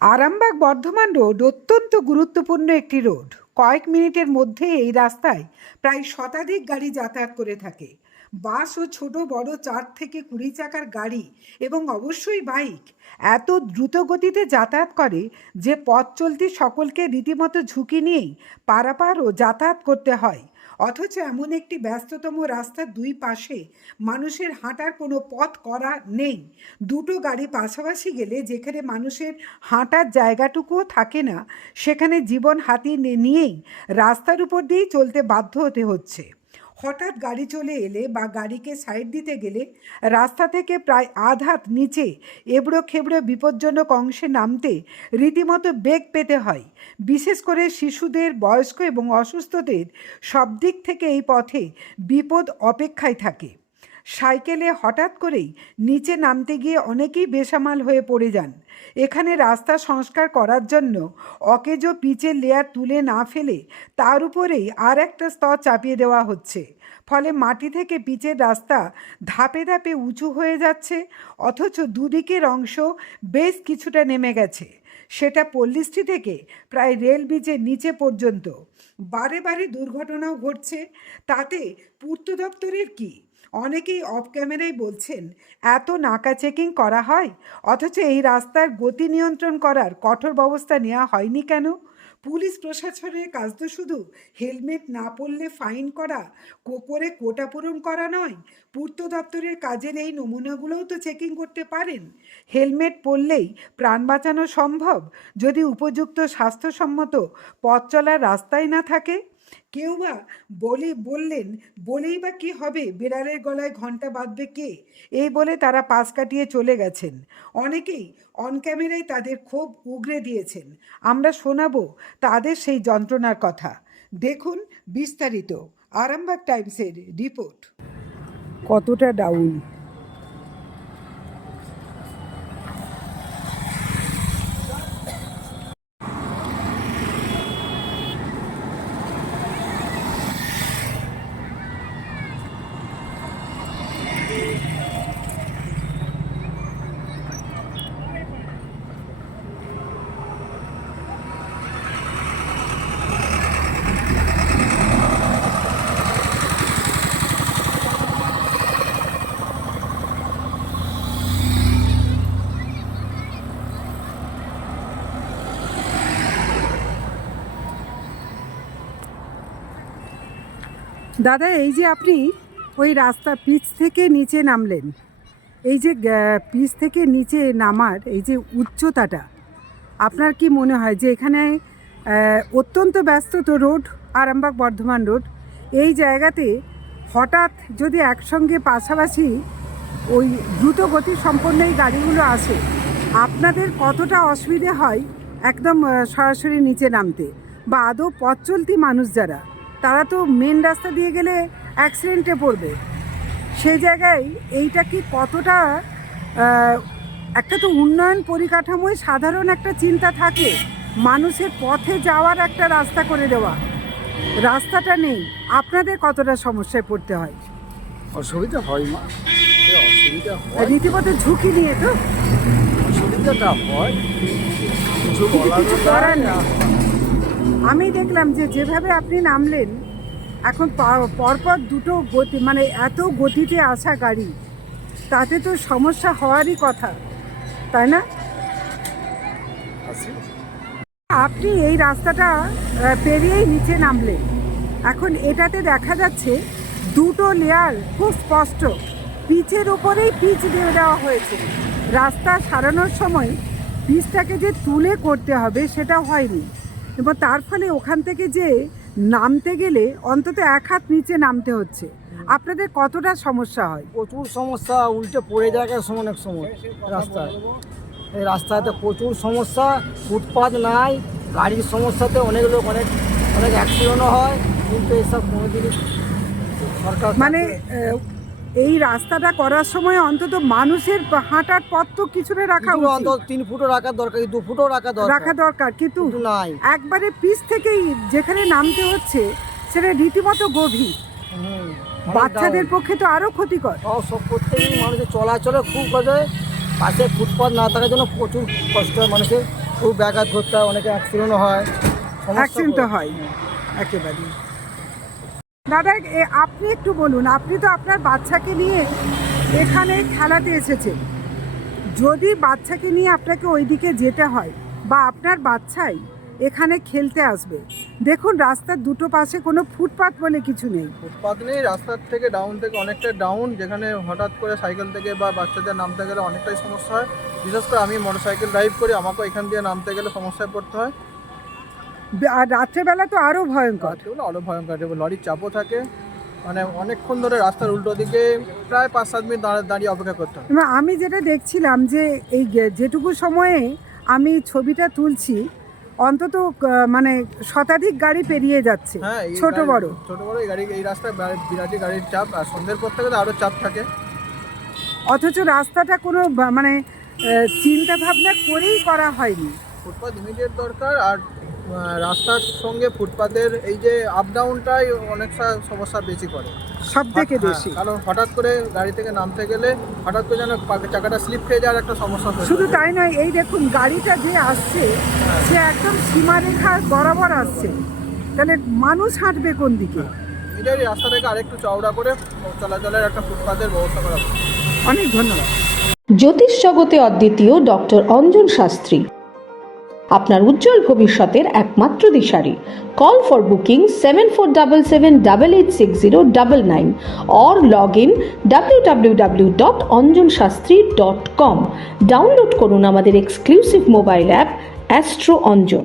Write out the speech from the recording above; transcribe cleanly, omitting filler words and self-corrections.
Arambagh Bardhaman road অত্যন্ত গুরুত্বপূর্ণ একটি রোড। কয়েক মিনিটের মধ্যে এই রাস্তায় প্রায় শতাধিক গাড়ি যাতায়াত করে থাকে। বাস ও ছোট বড় 4 থেকে 20 চাকার গাড়ি এবং অবশ্যই বাইক এত দ্রুত গতিতে যাতায়াত করে যে পথ চলতি সকলকে রীতিমতো ঝুঁকি নিয়েই পারাপার ও যাতায়াত করতে হয়। অথচ এমন একটি ব্যস্ততম রাস্তার দুই পাশে মানুষের হাঁটার কোনো পথ করা নেই। দুটো গাড়ি পাশাপাশি গেলে যেখানে মানুষের হাঁটার জায়গাটুকুও থাকে না, সেখানে জীবন হাতিয়ে নিয়েই রাস্তার উপর দিয়েই চলতে বাধ্য হতে হচ্ছে। হঠাৎ গাড়ি চলে এলে বা গাড়িকে সাইড দিতে গেলে রাস্তা থেকে প্রায় আধ হাত নিচে এবড়ো খেবড়ো বিপজ্জনক অংশে নামতে রীতিমতো বেগ পেতে হয়। বিশেষ করে শিশুদের, বয়স্ক এবং অসুস্থদের সব দিক থেকে এই পথে বিপদ অপেক্ষায় থাকে। সাইকেলে হঠাৎ করেই নিচে নামতে গিয়ে অনেকেই বেসামাল হয়ে পড়ে যান। এখানে রাস্তা সংস্কার করার জন্য অকেজো পিচের লেয়ার তুলে না ফেলে তার উপরেই আর একটা স্তর চাপিয়ে দেওয়া হচ্ছে। ফলে মাটি থেকে পিচের রাস্তা ধাপে ধাপে উঁচু হয়ে যাচ্ছে, অথচ দুদিকের অংশ বেশ কিছুটা নেমে গেছে, সেটা পল্লিশ্রী থেকে প্রায় রেল ব্রিজের নিচে পর্যন্ত। বারে বারে দুর্ঘটনাও ঘটছে। তাতে পূর্ত দপ্তরের কি? অনেকেই অফ ক্যামেরায় বলছেন এত নাকা চেকিং করা হয়, অথচ এই রাস্তার গতি নিয়ন্ত্রণ করার কঠোর ব্যবস্থা নেওয়া হয়নি কেন? পুলিশ প্রশাসনের কাজ তো শুধু হেলমেট না পরলে ফাইন করা করে কোটা পূরণ করা নয়, পূর্ত দপ্তরের কাজের এই নমুনাগুলোও তো চেকিং করতে পারেন। হেলমেট পরলেই প্রাণ বাঁচানো সম্ভব যদি উপযুক্ত স্বাস্থ্যসম্মত পথ চলার রাস্তায় না থাকে। কেউ বা বলেই বা কী হবে, বিড়ালের গলায় ঘণ্টা বাঁধবে কে, এই বলে তারা পাশ কাটিয়ে চলে গেছেন। অনেকেই অন ক্যামেরায় তাদের ক্ষোভ উগরে দিয়েছেন। আমরা শোনাবো তাদের সেই যন্ত্রণার কথা। দেখুন বিস্তারিত আরামবাগ টাইমসের রিপোর্ট। কতটা ডাউন! দাদা, এই যে আপনি ওই রাস্তা পিচ থেকে নিচে নামলেন, এই যে পিচ থেকে নিচে নামার এই যে উচ্চতাটা, আপনার কি মনে হয় যে এখানে অত্যন্ত ব্যস্ত তো রোড, আরামবাগ বর্ধমান রোড, এই জায়গাতে হঠাৎ যদি একসঙ্গে পাশাপাশি ওই দ্রুত গতি সম্পন্ন এই গাড়িগুলো আসে, আপনাদের কতটা অসুবিধে হয় একদম সরাসরি নিচে নামতে? বা আদৌ পথ চলতি মানুষ যারা, তারা তো মেন রাস্তা দিয়ে গেলে অ্যাক্সিডেন্টে পড়বে। সেই জায়গায় এইটা কি কতটা একটা তো উন্নয়ন পরিকাঠামোয় সাধারণ একটা চিন্তা থাকে, মানুষের পথে যাওয়ার একটা রাস্তা করে দেওয়া, রাস্তাটা নেই, আপনাদের কতটা সমস্যায় পড়তে হয়? অসুবিধা হয় মা, অসুবিধা হয়, রীতিমতো ঝুঁকি নিয়ে তো অসুবিধাটা হয়, কিছু কিছু করার নেই। আমি দেখলাম যে যেভাবে আপনি নামলেন, এখন পরপর দুটো গতি, মানে এত গতিতে আসা গাড়ি, তাতে তো সমস্যা হওয়ারই কথা, তাই না? আপনি এই রাস্তাটা পেরিয়েই নিচে নামলেন, এখন এটাতে দেখা যাচ্ছে দুটো লেয়ার খুব স্পষ্ট, পিচের উপরেই পিচ দিয়ে দেওয়া হয়েছে। রাস্তা সারানোর সময় পিচটাকে যে তুলে করতে হবে সেটা হয়নি, এবং তার ফলে ওখান থেকে যে নামতে গেলে অন্তত এক হাত নিচে নামতে হচ্ছে। আপনাদের কতটা সমস্যা হয়? প্রচুর সমস্যা, উল্টে পড়ে যায় অনেক সময় রাস্তায়। এই রাস্তাতে প্রচুর সমস্যা, ফুটপাথ নাই, গাড়ির সমস্যাতে অনেক লোক অনেক অ্যাক্সিডেন্টও হয়, কিন্তু এসব কোনোদিনই সরকার মানে এই রাস্তাটা করার সময় অন্তত মানুষের হাঁটার পথ তো কিছুটা রাখা উচিত, অন্তত 3 ফুটও রাখা দরকার, 2 ফুটও রাখা দরকার, কিন্তু নাই। একবারে পিচ থেকেই যেখানে নামতে হচ্ছে সেটা রীতিমতো গভীর, বাচ্চাদের পক্ষে তো আরো ক্ষতিকর। সব প্রত্যেকই মানুষের চলাচলে খুব কষ্ট হয়, পাশে ফুটপাথ না থাকার জন্য প্রচুর কষ্ট হয় মানুষের, খুব ব্যাঘাত ঘটতে হয়, অনেকে অ্যাক্সিডেন্টও হয়, অ্যাক্সিডেন্ট তো হয় একেবারে। দাদা আপনি একটু বলুন, আপনি তো আপনার বাচ্চাকে নিয়ে এখানে খেলাতে এসেছেন, যদি বাচ্চাকে নিয়ে আপনাকে ওইদিকে যেতে হয় বা আপনার বাচ্চাই এখানে খেলতে আসবে, দেখুন রাস্তার দুটো পাশে কোনো ফুটপাথ বলে কিছু নেই। ফুটপাথ নেই, রাস্তার থেকে ডাউন থেকে অনেকটা ডাউন, যেখানে হঠাৎ করে সাইকেল থেকে বা বাচ্চাদের নামতে গেলে অনেকটাই সমস্যা হয়। বিশেষ করে আমি মোটরসাইকেল ড্রাইভ করি, আমাকেও এখান দিয়ে নামতে গেলে সমস্যায় পড়তে হয়। আর রাত্রেবেলা তো আরও ভয়ঙ্কর। এগুলো আরও ভয়ঙ্কর, লরির চাপও থাকে, মানে অনেকক্ষণ ধরে রাস্তার উল্টো দিকে প্রায় 5-7 মিনিট দাঁড়িয়ে অপেক্ষা করতে হয়। এবার আমি যেটা দেখছিলাম যে এই যেটুকু সময়ে আমি ছবিটা তুলছি, অন্তত মানে শতাধিক গাড়ি পেরিয়ে যাচ্ছে, হ্যাঁ, এই ছোট বড়। এই গাড়ি, এই রাস্তায় বিরাটি গাড়ির চাপ, আর সন্ধ্যের পর থেকে তো আরও চাপ থাকে। অথচ রাস্তাটা কোনো মানে চিন্তা ভাবনা করেই করা হয়নি। ফুটপাথ ইমিডিয়েট দরকার, আর রাস্তার সঙ্গে ফুটপাথের এই যে আপ ডাউনটাই অনেকটা সমস্যা বেশি করে, সব থেকে হ্যাঁ, বেশি। কারণ হঠাৎ করে গাড়ি থেকে নামতে গেলে হঠাৎ করে যেন চাকাটা স্লিপ খেয়ে যাওয়ার একটা সমস্যা হয়ে শুধু যায়। তাই নয়, এই দেখুন গাড়িটা যে আসছে সে একদম সীমারেখার বরাবর আসছে, তাহলে মানুষ হাঁটবে কোন দিকে? এই রাস্তাটাকে আরেকটু চওড়া করে চলাচলের একটা ফুটপাথের ব্যবস্থা করা উচিত। অনেক ধন্যবাদ। জ্যোতিষ জগতে অদ্বিতীয় ডক্টর অঞ্জন শাস্ত্রী, আপনার উজ্জ্বল ভবিষ্যতের একমাত্র দিশারি। Call for booking 7477886099 or log in www.anjanshastri.com। Download করুন আমাদের exclusive mobile app astro Anjan.